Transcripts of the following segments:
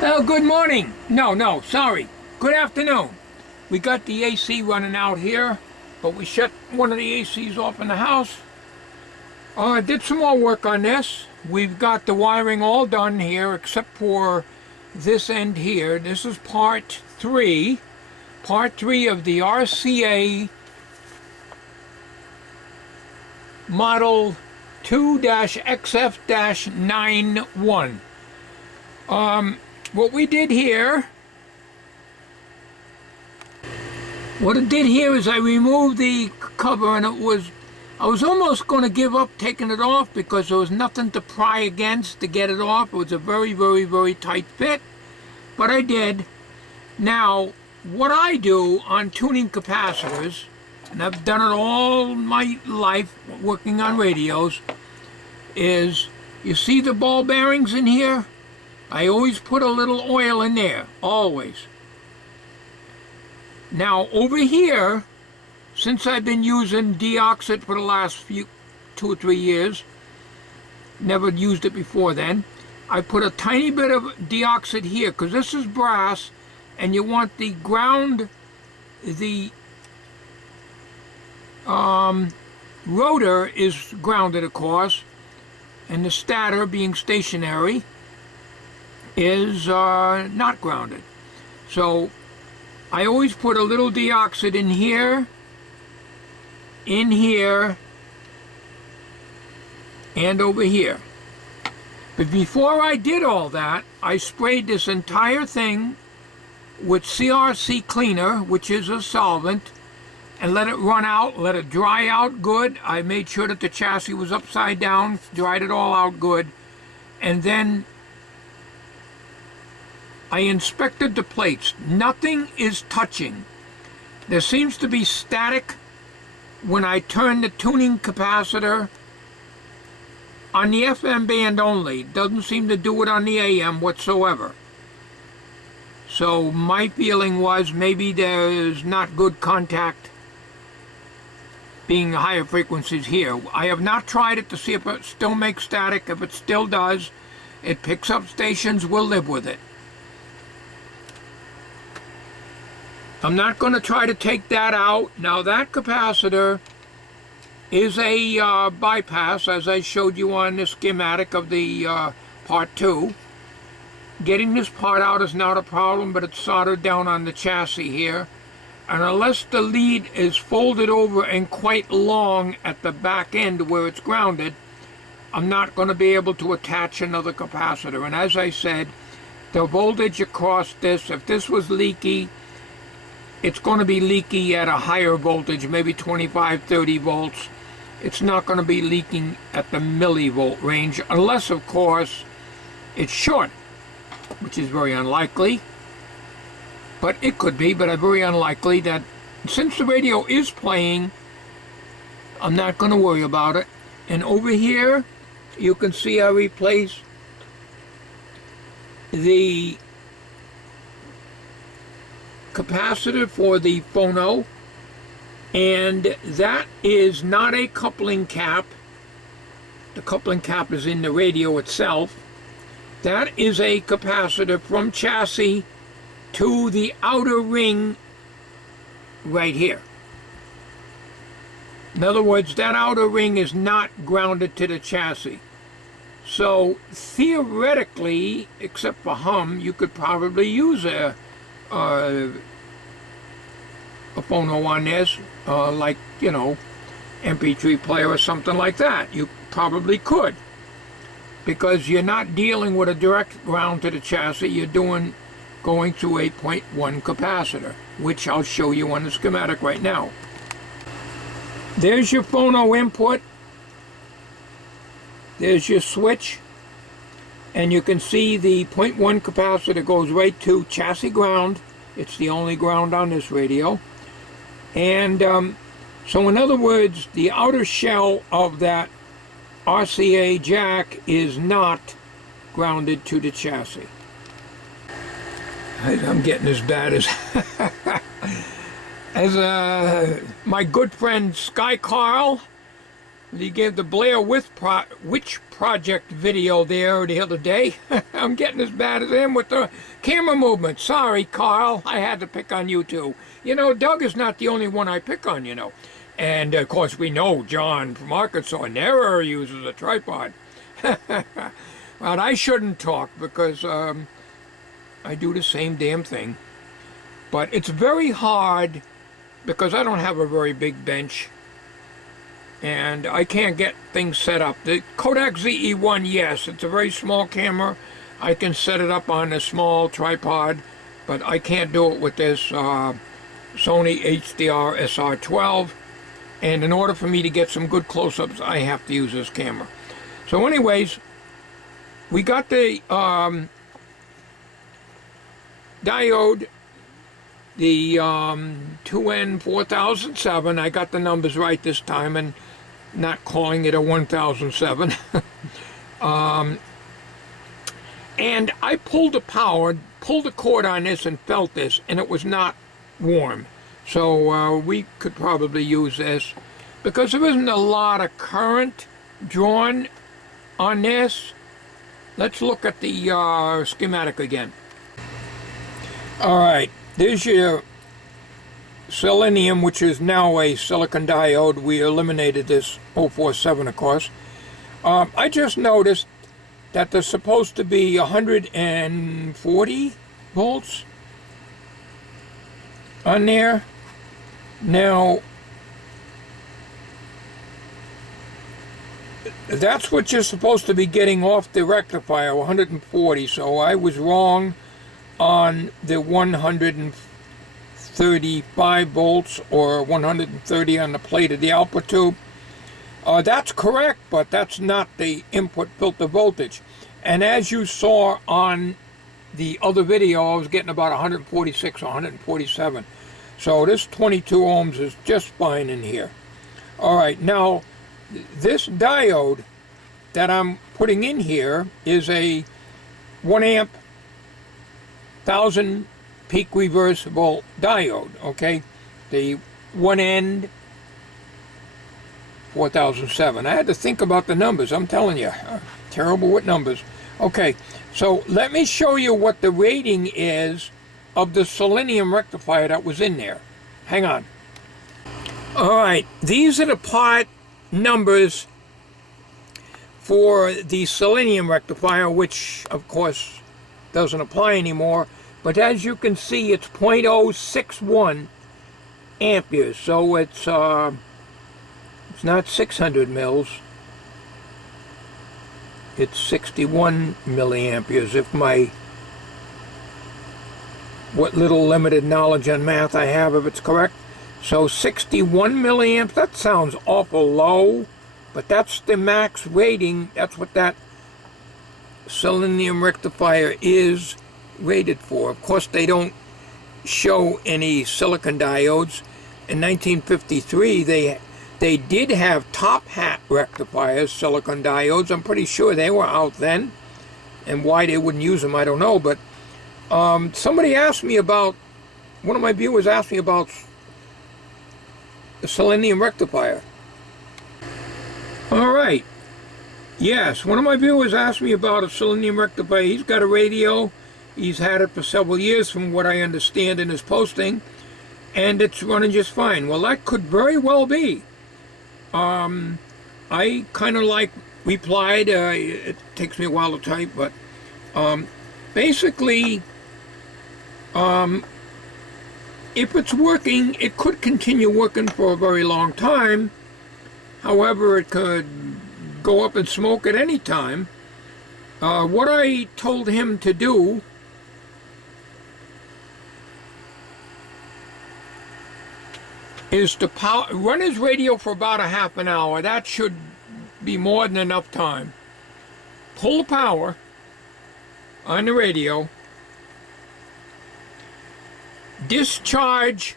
Oh, good morning. No, sorry. Good afternoon. We got the AC running out here, but we shut one of the ACs off in the house. I did some more work on this. We've got the wiring all done here except for this end here. This is part 3. Part 3 of the RCA model 2-XF-91. What it did here is I removed the cover, and I was almost going to give up taking it off because there was nothing to pry against to get it off. It was a very, very, very tight fit, but I did. Now, what I do on tuning capacitors, and I've done it all my life working on radios, is you see the ball bearings in here? I always put a little oil in there, always. Now over here, since I've been using deoxit for the last 2 or 3 years, never used it before then, I put a tiny bit of deoxit here, because this is brass, and you want the ground, the rotor is grounded, of course, and the stator, being stationary, is not grounded. So I always put a little deoxit in here, and over here. But before I did all that, I sprayed this entire thing with CRC cleaner, which is a solvent, and let it run out, let it dry out good. I made sure that the chassis was upside down, dried it all out good, and then I inspected the plates. Nothing is touching. There seems to be static when I turn the tuning capacitor on the FM band only. Doesn't seem to do it on the AM whatsoever. So my feeling was maybe there's not good contact being higher frequencies here. I have not tried it to see if it still makes static. If it still does, it picks up stations, we'll live with it. I'm not going to try to take that out. Now that capacitor is a bypass, as I showed you on the schematic of the part 2. Getting this part out is not a problem, but it's soldered down on the chassis here. And unless the lead is folded over and quite long at the back end where it's grounded, I'm not going to be able to attach another capacitor. And as I said, the voltage across this, if this was leaky, it's going to be leaky at a higher voltage, maybe 25, 30 volts. It's not going to be leaking at the millivolt range, unless, of course, it's short, which is very unlikely. But it could be, but very unlikely. That since the radio is playing, I'm not going to worry about it. And over here, you can see I replaced the capacitor for the phono, and that is not a coupling cap. The coupling cap is in the radio itself. That is a capacitor from chassis to the outer ring right here. In other words, that outer ring is not grounded to the chassis. So theoretically, except for hum, you could probably use a phono on this, like, you know, MP3 player or something like that. You probably could, because you're not dealing with a direct ground to the chassis. You're going through a 0.1 capacitor, which I'll show you on the schematic right now. There's your phono input. There's your switch, and you can see the 0.1 capacitor goes right to chassis ground. It's the only ground on this radio. And so in other words, the outer shell of that RCA jack is not grounded to the chassis. I'm getting as bad as my good friend Sky Carl He gave the Blair Witch Project video there the other day. I'm getting as bad as him with the camera movement. Sorry, Carl. I had to pick on you too. You know, Doug is not the only one I pick on, you know. And, of course, we know John from Arkansas never uses a tripod. But I shouldn't talk because I do the same damn thing. But it's very hard because I don't have a very big bench. And I can't get things set up. The Kodak ZE-1, yes, it's a very small camera. I can set it up on a small tripod, but I can't do it with this Sony HDR SR12. And in order for me to get some good close-ups, I have to use this camera. So anyways, we got the diode, the 2N4007. I got the numbers right this time and not calling it a 1007. And I pulled the cord on this and felt this, and it was not warm. So we could probably use this because there isn't a lot of current drawn on this. Let's look at the schematic again. All right, there's your selenium, which is now a silicon diode. We eliminated this 047, of course. I just noticed that there's supposed to be 140 volts on there. Now, that's what you're supposed to be getting off the rectifier, 140. So I was wrong on the 135 volts or 130 on the plate of the output tube. That's correct, but that's not the input filter voltage. And as you saw on the other video, I was getting about 146 or 147. So this 22 ohms is just fine in here. All right, now this diode that I'm putting in here is a 1 amp 1000 peak reversible diode, okay? The one end 4007. I had to think about the numbers, I'm telling you. Terrible with numbers. Okay, so let me show you what the rating is of the selenium rectifier that was in there. Hang on. All right, these are the part numbers for the selenium rectifier, which of course doesn't apply anymore. But as you can see, it's 0.061 amperes, so it's not 600 mils. It's 61 milliamperes, if what little limited knowledge on math I have, if it's correct. So 61 milliamps, that sounds awful low, but that's the max rating. That's what that selenium rectifier is rated for. Of course, they don't show any silicon diodes. In 1953, they did have top hat rectifiers, silicon diodes. I'm pretty sure they were out then, and why they wouldn't use them, I don't know. But somebody asked me about, one of my viewers asked me about the selenium rectifier. All right. Yes, one of my viewers asked me about a selenium rectifier. He's got a radio. He's had it for several years from what I understand in his posting, and it's running just fine. Well, that could very well be. I kind of replied, it takes me a while to type, but basically, if it's working, it could continue working for a very long time. However, it could go up in smoke at any time. What I told him to do is to run his radio for about a half an hour. That should be more than enough time. Pull the power on the radio. Discharge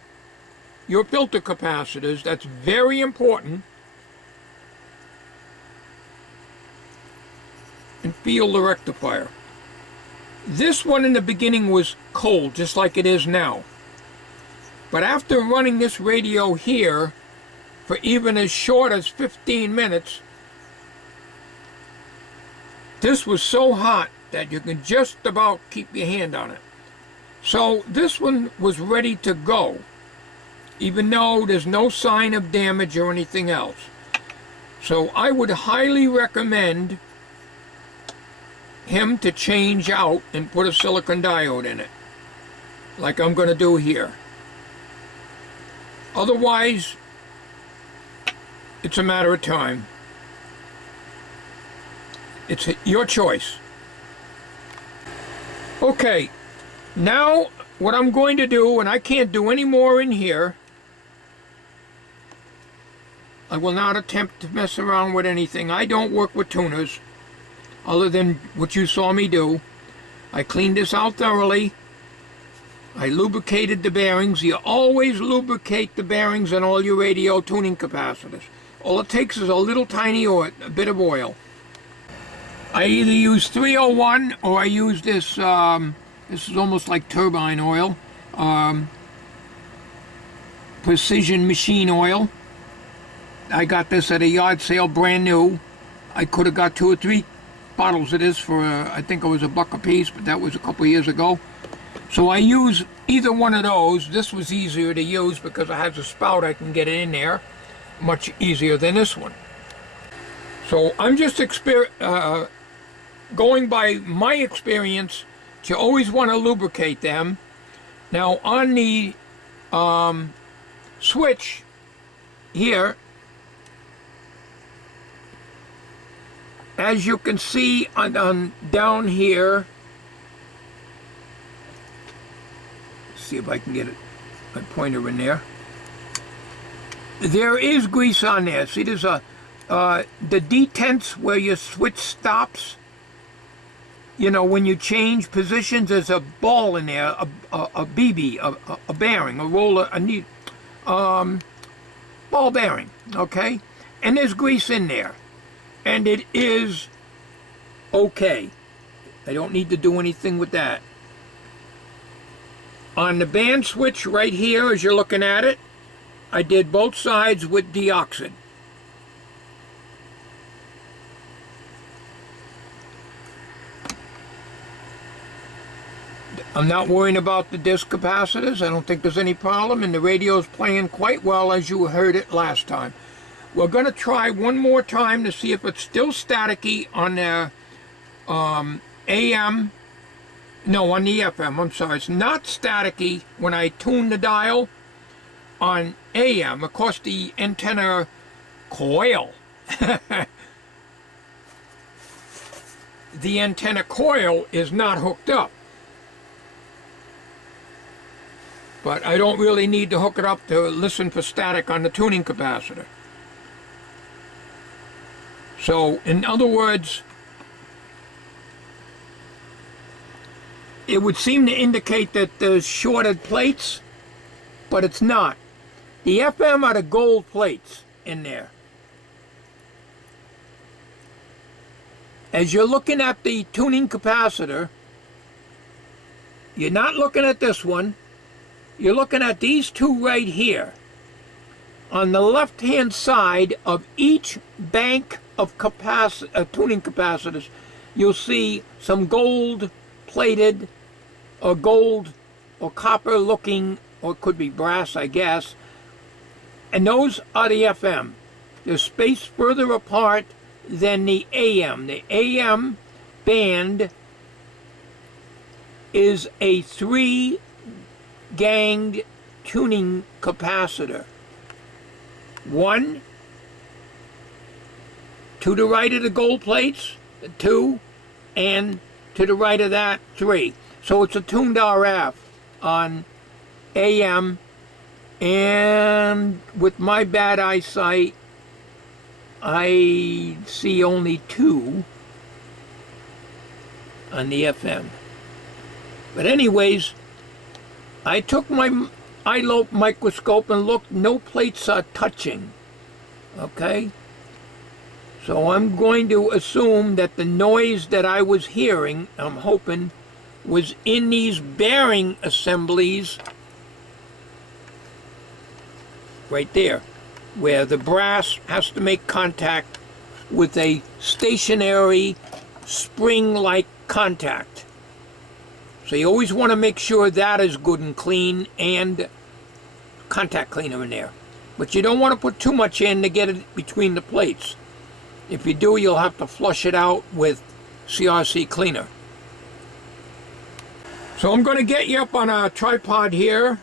your filter capacitors. That's very important. And feel the rectifier. This one in the beginning was cold, just like it is now. But after running this radio here for even as short as 15 minutes. This was so hot that you can just about keep your hand on it. So this one was ready to go, even though there's no sign of damage or anything else. So I would highly recommend him to change out and put a silicon diode in it, like I'm going to do here. Otherwise, it's a matter of time. It's your choice. Okay, now what I'm going to do, and I can't do any more in here, I will not attempt to mess around with anything. I don't work with tuners, other than what you saw me do. I cleaned this out thoroughly. I lubricated the bearings. You always lubricate the bearings on all your radio tuning capacitors. All it takes is a little tiny oil, a bit of oil. I either use 301 or I use this, this is almost like turbine oil, precision machine oil. I got this at a yard sale, brand new. I could have got 2 or 3 bottles of this for, I think it was $1 a piece, but that was a couple years ago. So I use either one of those. This was easier to use because it has a spout, I can get it in there. Much easier than this one. So I'm just going by my experience. You always want to lubricate them. Now on the switch here, as you can see on down here, let's see if I can get it, my pointer in there. There is grease on there. See, there's a the detents where your switch stops. You know, when you change positions, there's a ball in there, a BB, a bearing, a roller, ball bearing, okay? And there's grease in there. And it is okay. I don't need to do anything with that. On the band switch right here, as you're looking at it, I did both sides with deoxide. I'm not worrying about the disc capacitors. I don't think there's any problem, and the radio's playing quite well as you heard it last time. We're going to try one more time to see if it's still staticky on the AM. No, on the FM, I'm sorry. It's not staticky when I tune the dial on AM. Of course, the antenna coil. The antenna coil is not hooked up. But I don't really need to hook it up to listen for static on the tuning capacitor. So, in other words, it would seem to indicate that there's shorted plates, but it's not. The FM are the gold plates in there. As you're looking at the tuning capacitor, you're not looking at this one. You're looking at these two right here. On the left-hand side of each bank of tuning capacitors, you'll see some gold-plated or gold or copper-looking, or it could be brass, I guess. And those are the FM. They're spaced further apart than the AM. The AM band is a 3-ganged tuning capacitor. 1 to the right of the gold plates, 2, and to the right of that, 3. So it's a tuned RF on AM, and with my bad eyesight, I see only 2 on the FM. But anyways, I took my eye-lobe microscope and looked, no plates are touching, okay? So I'm going to assume that the noise that I was hearing, I'm hoping, was in these bearing assemblies right there. where the brass has to make contact with a stationary spring-like contact. So you always want to make sure that is good and clean, and contact cleaner in there. But you don't want to put too much in to get it between the plates. If you do, you'll have to flush it out with CRC cleaner. So I'm going to get you up on a tripod here.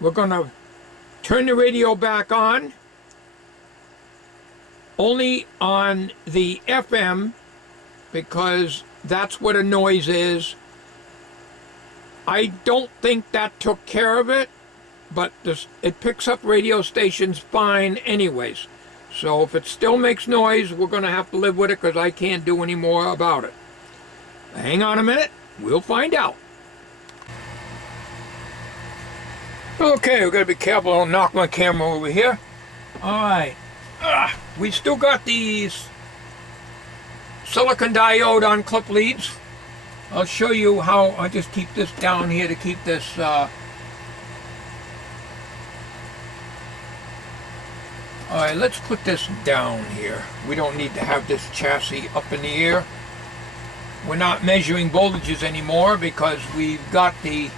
We're going to turn the radio back on. Only on the FM, because that's where the noise is. I don't think that took care of it, but it picks up radio stations fine anyways. So if it still makes noise, we're going to have to live with it, because I can't do any more about it. Hang on a minute, we'll find out. Okay, we're going to be careful, I don't knock my camera over here. Alright, we still got these silicon diode on clip leads. I'll show you how. I just keep this down here to keep this alright, let's put this down here. We don't need to have this chassis up in the air. We're not measuring voltages anymore because we've got the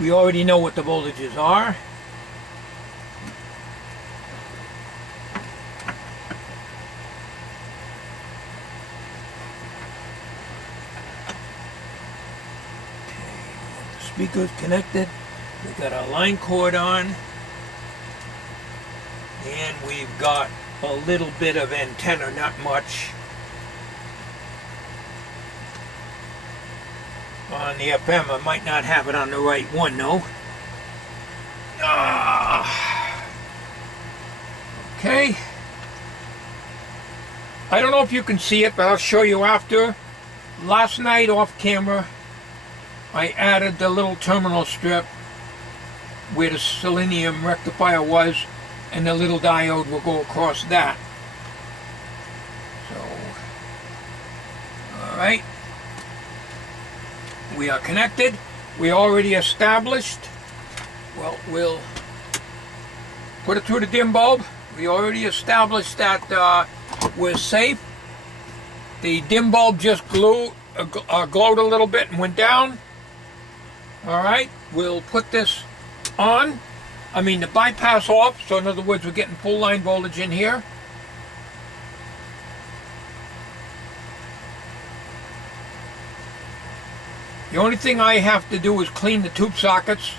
we already know what the voltages are. Speakers connected, we've got our line cord on, and we've got a little bit of antenna, not much, on the FM. I might not have it on the right one, though. Okay. I don't know if you can see it, but I'll show you after. Last night off camera, I added the little terminal strip where the selenium rectifier was, and the little diode will go across that. So, alright. We are connected. We already established. Well, we'll put it through the dim bulb. We already established that we're safe. The dim bulb just glowed a little bit and went down. Alright, we'll put this on. The bypass off, so in other words, we're getting full line voltage in here. The only thing I have to do is clean the tube sockets.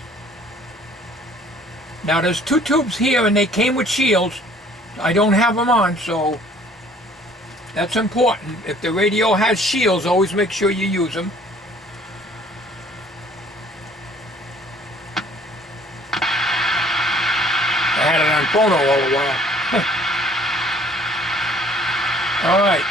Now there's two tubes here and they came with shields. I don't have them on, so that's important. If the radio has shields, always make sure you use them. I had it on phono all the while. All right.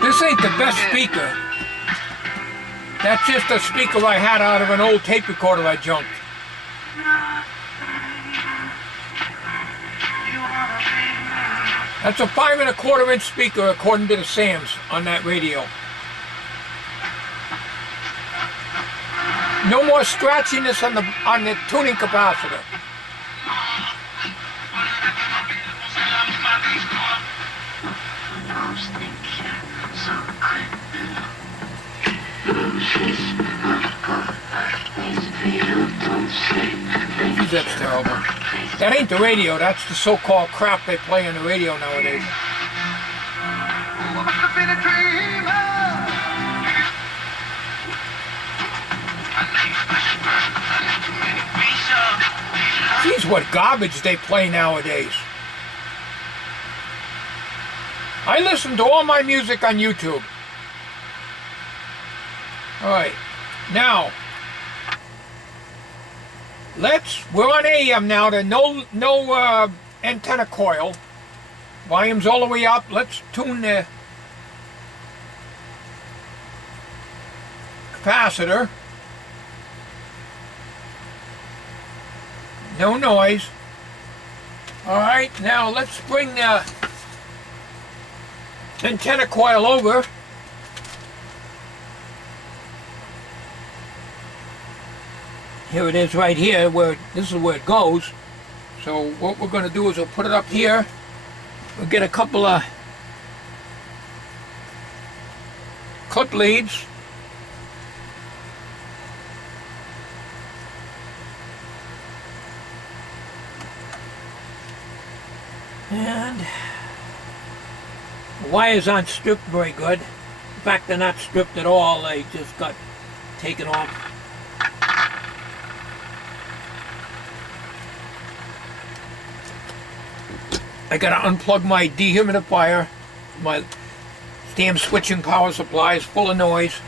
This ain't the best speaker. That's just a speaker I had out of an old tape recorder I junked. That's a 5 1/4 inch speaker according to the Sams on that radio. No more scratchiness on the tuning capacitor. Geez, that's terrible. That ain't the radio, that's the so-called crap they play on the radio nowadays. Geez, what garbage they play nowadays. I listen to all my music on YouTube. Alright, now, We're on AM now. There's no antenna coil. Volume's all the way up. Let's tune the capacitor. No noise. Alright, now let's bring the antenna coil over. Here it is right here, this is where it goes. So what we're going to do is we'll put it up here. We'll get a couple of clip leads. And the wires aren't stripped very good. In fact, they're not stripped at all. They just got taken off. I gotta unplug my dehumidifier. My damn switching power supply is full of noise.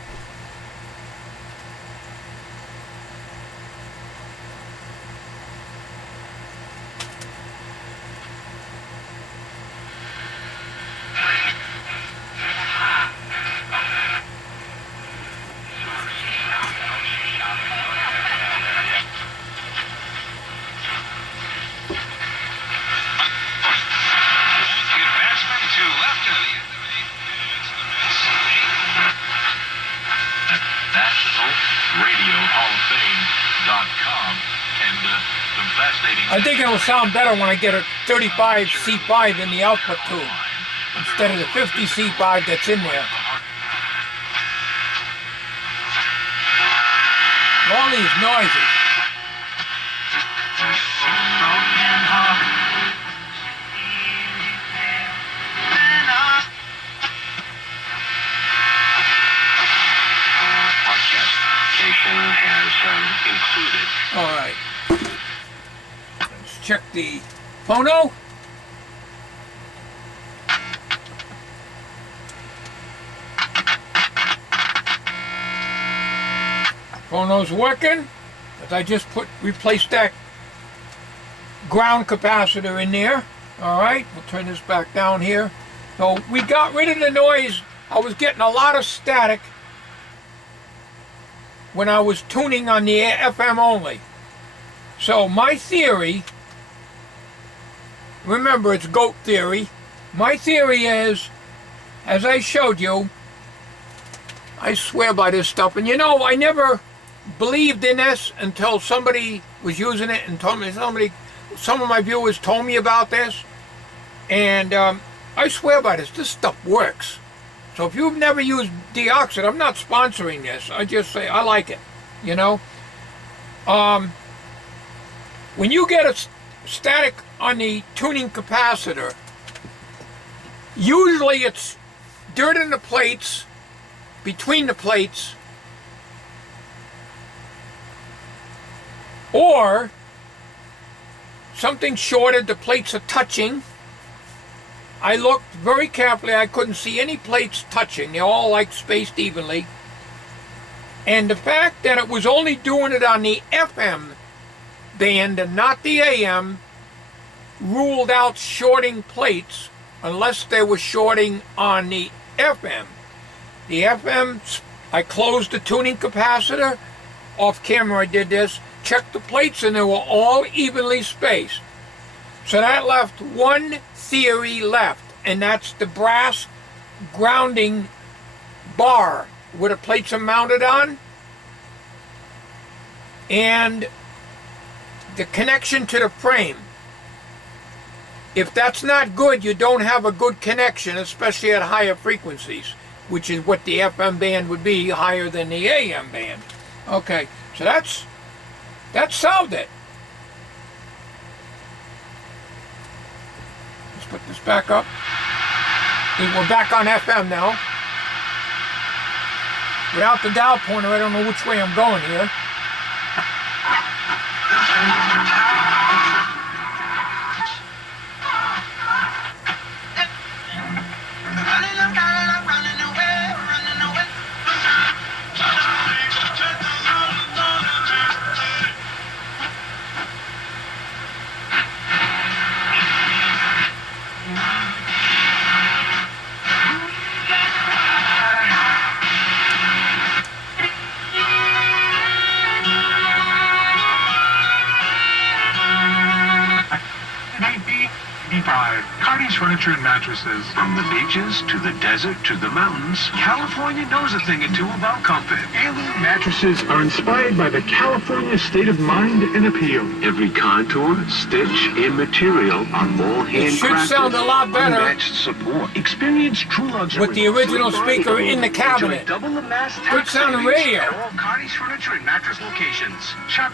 I think it'll sound better when I get a 35 C5 in the output tube instead of the 50 C5 that's in there. All these noises. All right. Let's check the phono. Phono's working. As I just replaced that ground capacitor in there. All right, we'll turn this back down here. So we got rid of the noise. I was getting a lot of static when I was tuning on the FM only. So my theory, remember it's goat theory, my theory is, as I showed you, I swear by this stuff, and you know, I never believed in this until somebody was using it and told me, some of my viewers told me about this, and I swear by this stuff works. So if you've never used deoxide, I'm not sponsoring this. I just say I like it, you know. When you get a static on the tuning capacitor, usually it's dirt in the plates, between the plates, or something shorted, the plates are touching. I looked very carefully, I couldn't see any plates touching. They're all like spaced evenly. And the fact that it was only doing it on the FM band and not the AM ruled out shorting plates unless they were shorting on the FM. The FM, I closed the tuning capacitor. Off camera I did this. Checked the plates and they were all evenly spaced. So that left one theory left, and that's the brass grounding bar where the plates are mounted on, and the connection to the frame. If that's not good, you don't have a good connection, especially at higher frequencies, which is what the FM band would be, higher than the AM band. Okay, so that solved it. Put this back up. We're back on FM now. Without the dial pointer, I don't know which way I'm going here. 65. Cardi's Furniture and Mattresses. From the beaches to the desert to the mountains, California knows a thing or two about comfort. Alien mattresses are inspired by the California state of mind and appeal. Every contour, stitch, and material are all handcrafted. It should sound a lot better Unmatched support. Experience true luxury with the original speaker in the cabinet. Enjoy double the mass Good tax sounding savings radio. at all Cardi's Furniture and Mattress locations. Chuck.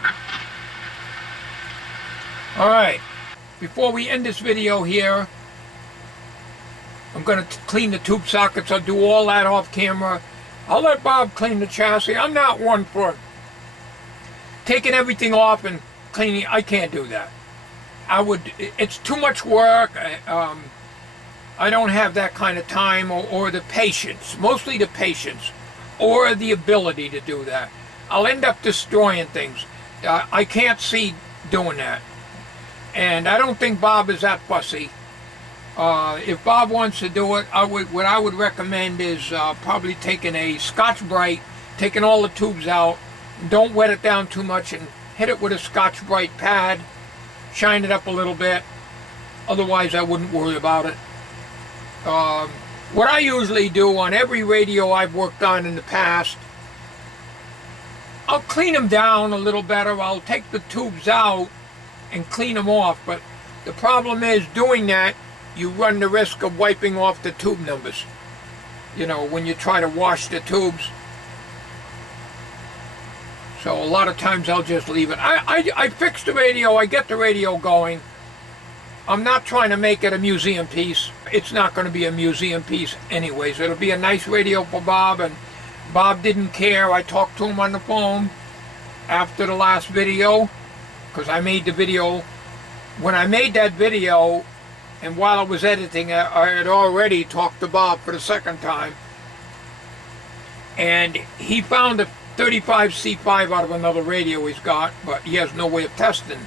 Alright, before we end this video here, I'm going to clean the tube sockets. I'll do all that off camera. I'll let Bob clean the chassis. I'm not one for taking everything off and cleaning. I can't do that. It's too much work. I don't have that kind of time or the patience, mostly the patience, or the ability to do that. I'll end up destroying things. I can't see doing that. And I don't think Bob is that fussy. If Bob wants to do it, what I would recommend is probably taking a Scotch-Brite, taking all the tubes out, don't wet it down too much, and hit it with a Scotch-Brite pad, shine it up a little bit. Otherwise, I wouldn't worry about it. What I usually do on every radio I've worked on in the past, I'll clean them down a little better. I'll take the tubes out and clean them off, but the problem is doing that, you run the risk of wiping off the tube numbers, you know, when you try to wash the tubes. So a lot of times I'll just leave it. I fix the radio, I get the radio going. I'm not trying to make it a museum piece. It's not going to be a museum piece anyways. It'll be a nice radio for Bob, and Bob didn't care. I talked to him on the phone after the last video, because I made the video. When I made that video, and while I was editing, I had already talked to Bob for the second time, and he found a 35C5 out of another radio he's got, but he has no way of testing.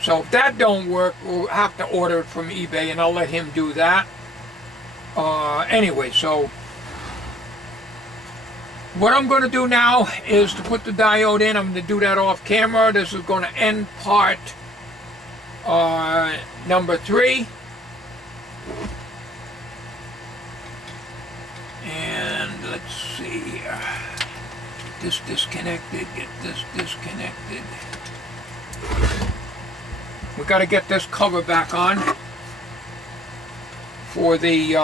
So if that don't work, we'll have to order it from eBay, and I'll let him do that. Anyway, so what I'm going to do now is to put the diode in. I'm going to do that off camera. This is going to end part number 3. And let's see here. Get this disconnected, get this disconnected. We got to get this cover back on for the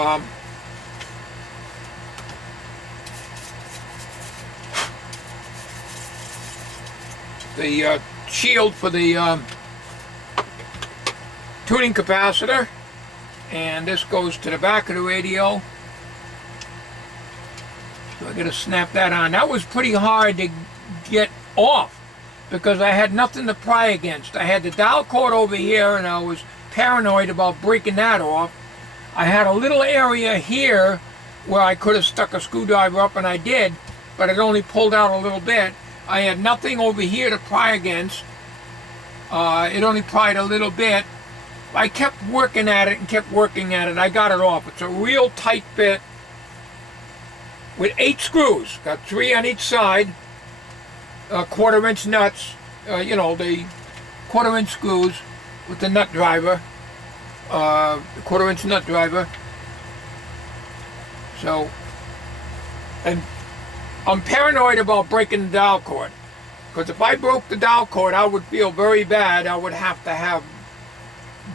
shield for the tuning capacitor, and this goes to the back of the radio. So I got to snap that on. That was pretty hard to get off because I had nothing to pry against. I had the dial cord over here, and I was paranoid about breaking that off. I had a little area here where I could have stuck a screwdriver up, and I did, but it only pulled out a little bit. I had nothing over here to pry against. It only pried a little bit. I kept working at it and kept working at it. I got it off. It's a real tight fit with 8 screws. Got 3 on each side. 1/4-inch nuts. You know, the 1/4-inch screws with the nut driver. 1/4-inch nut driver. So, and I'm paranoid about breaking the dial cord, because if I broke the dial cord, I would feel very bad. I would have to have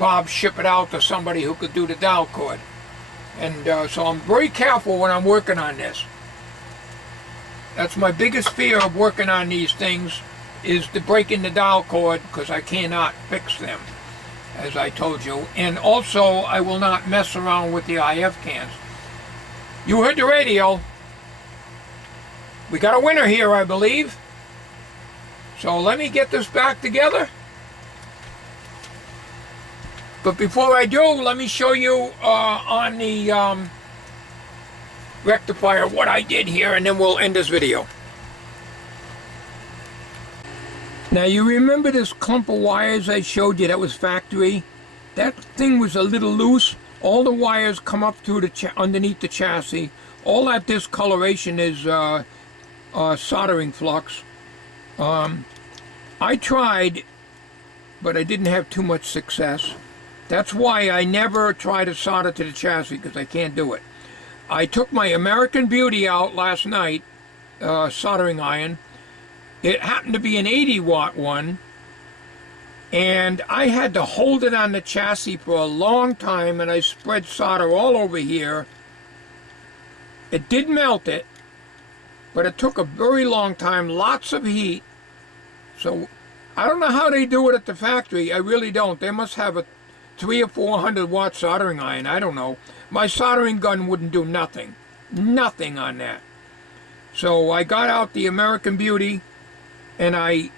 Bob ship it out to somebody who could do the dial cord. And so I'm very careful when I'm working on this. That's my biggest fear of working on these things, is the breaking the dial cord, because I cannot fix them, as I told you. And also, I will not mess around with the IF cans. You heard the radio. We got a winner here, I believe. So let me get this back together. But before I do, let me show you on the rectifier what I did here, and then we'll end this video. Now you remember this clump of wires I showed you that was factory? That thing was a little loose. All the wires come up through the underneath the chassis. All that discoloration is soldering flux. I tried, but I didn't have too much success. That's why I never try to solder to the chassis, because I can't do it. I took my American Beauty out last night, soldering iron. It happened to be an 80-watt one, and I had to hold it on the chassis for a long time, and I spread solder all over here. It did melt it, but it took a very long time, lots of heat. So I don't know how they do it at the factory. I really don't. They must have a 300 or 400 watt soldering iron. I don't know. My soldering gun wouldn't do nothing. Nothing on that. So I got out the American Beauty, and I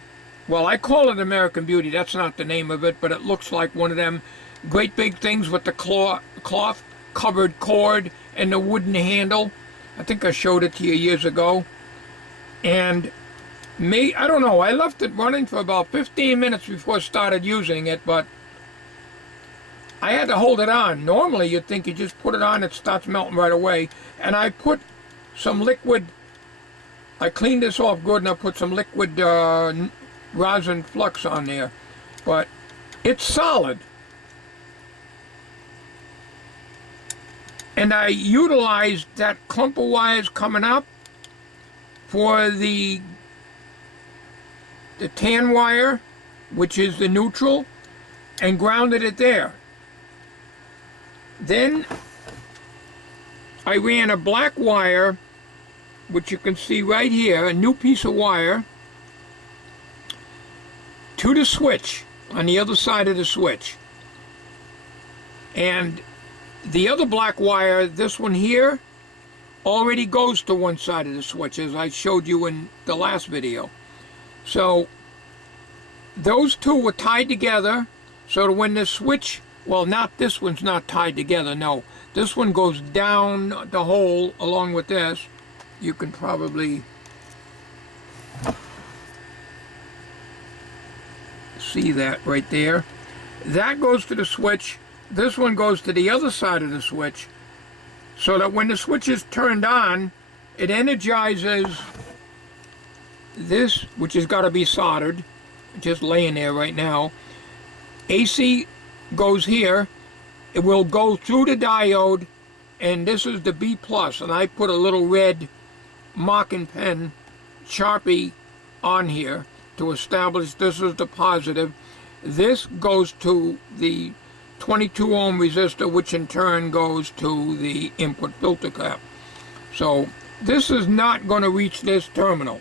call it American Beauty. That's not the name of it, but it looks like one of them great big things with the cloth covered cord and the wooden handle. I think I showed it to you years ago. And I don't know, I left it running for about 15 minutes before I started using it, but I had to hold it on. Normally you'd think you just put it on, it starts melting right away. And I put some liquid, I cleaned this off good, and I put some liquid rosin flux on there. But it's solid. And I utilized that clump of wires coming up for the tan wire, which is the neutral, and grounded it there. Then I ran a black wire, which you can see right here, a new piece of wire, to the switch on the other side of the switch. And the other black wire, this one here, already goes to one side of the switch, as I showed you in the last video. So those two were tied together, so that when the switch, well, not this one's not tied together, no. This one goes down the hole along with this. You can probably see that right there. That goes to the switch. This one goes to the other side of the switch, so that when the switch is turned on, it energizes this, which has got to be soldered, just laying there right now. AC goes here. It will go through the diode, and this is the B+, and I put a little red marking pen Sharpie on here to establish this is the positive. This goes to the 22 ohm resistor, which in turn goes to the input filter cap. So this is not going to reach this terminal.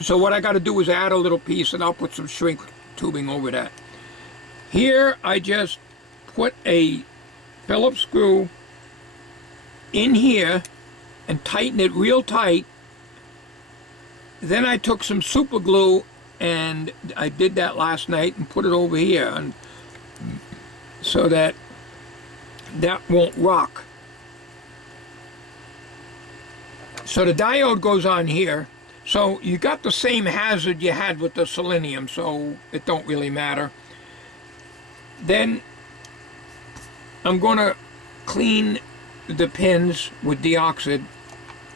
So what I got to do is add a little piece, and I'll put some shrink tubing over that. Here I just put a Phillips screw in here and tighten it real tight. Then I took some super glue, and I did that last night, and put it over here, and so that won't rock. So the diode goes on here. So you got the same hazard you had with the selenium, so it don't really matter. Then I'm going to clean the pins with deoxide,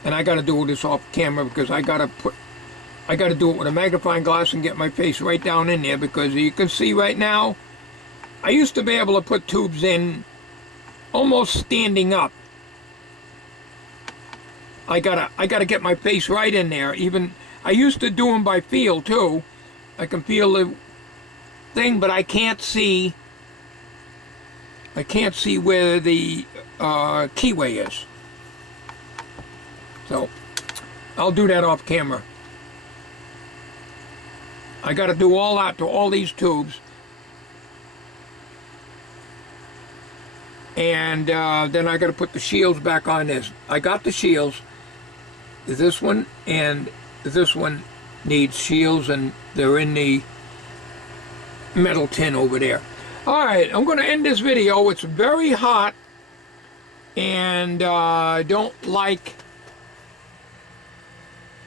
and I got to do this off camera because I got to do it with a magnifying glass and get my face right down in there, because you can see right now, I used to be able to put tubes in almost standing up. I gotta get my face right in there. Even I used to do them by feel too. I can feel the thing, but I can't see. I can't see where the keyway is. So I'll do that off camera. I got to do all that to all these tubes. And then I got to put the shields back on this. I got the shields. This one and this one needs shields, and they're in the metal tin over there. Alright, I'm going to end this video. It's very hot, and I don't like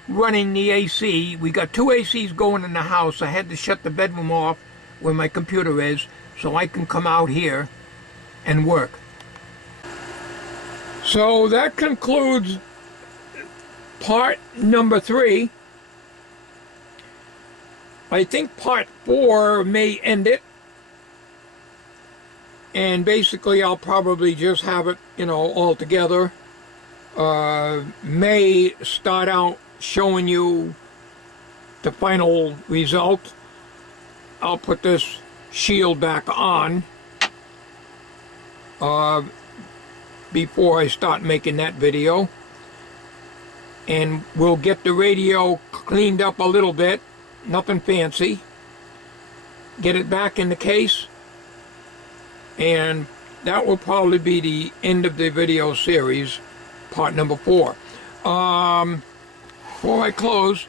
running the AC. We got 2 ACs going in the house. I had to shut the bedroom off where my computer is so I can come out here and work. So that concludes part number 3. I think part 4 may end it. And basically I'll probably just have it, you know, all together. May start out showing you the final result. I'll put this shield back on before I start making that video, and we'll get the radio cleaned up a little bit, nothing fancy, get it back in the case, and that will probably be the end of the video series, part number 4. Before I close,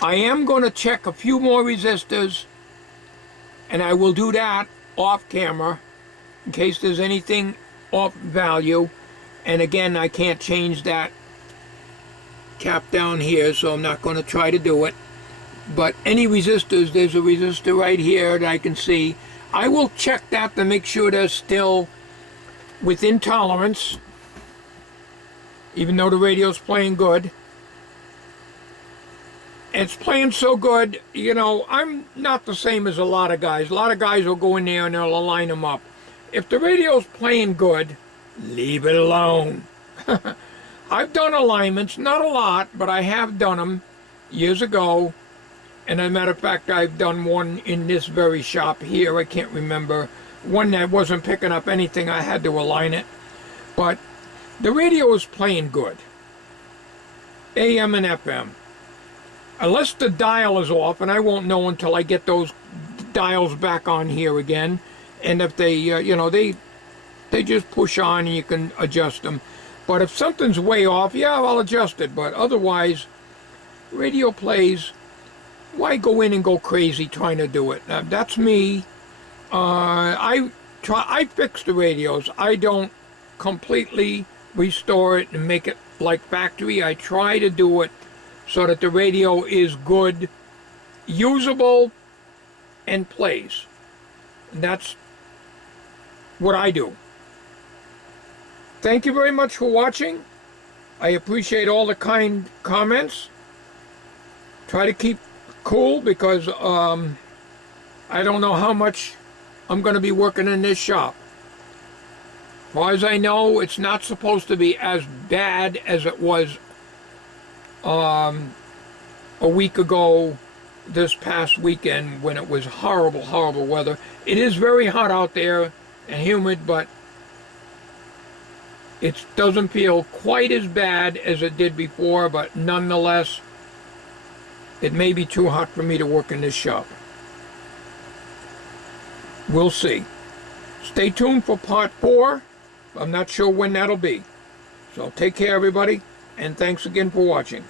I am going to check a few more resistors, and I will do that off camera in case there's anything off value. And again, I can't change that cap down here, so I'm not going to try to do it. But any resistors, there's a resistor right here that I can see. I will check that to make sure they're still within tolerance, even though the radio's playing good. It's playing so good, you know, I'm not the same as a lot of guys. A lot of guys will go in there and they'll align them up. If the radio's playing good, leave it alone. I've done alignments, not a lot, but I have done them years ago. And as a matter of fact, I've done one in this very shop here. I can't remember. One that wasn't picking up anything, I had to align it. But the radio is playing good. AM and FM. Unless the dial is off, and I won't know until I get those dials back on here again. And if they, you know, they just push on and you can adjust them. But if something's way off, yeah, I'll adjust it. But otherwise, radio plays. Why go in and go crazy trying to do it? That's me. I fix the radios. I don't completely restore it and make it like factory. I try to do it so that the radio is good, usable, and plays. And that's what I do. Thank you very much for watching. I appreciate all the kind comments. Try to keep cool because I don't know how much I'm going to be working in this shop. As far as I know, it's not supposed to be as bad as it was a week ago, this past weekend, when it was horrible, horrible weather. It is very hot out there and humid, but it doesn't feel quite as bad as it did before, but nonetheless, it may be too hot for me to work in this shop. We'll see. Stay tuned for part 4. I'm not sure when that'll be. So take care, everybody, and thanks again for watching.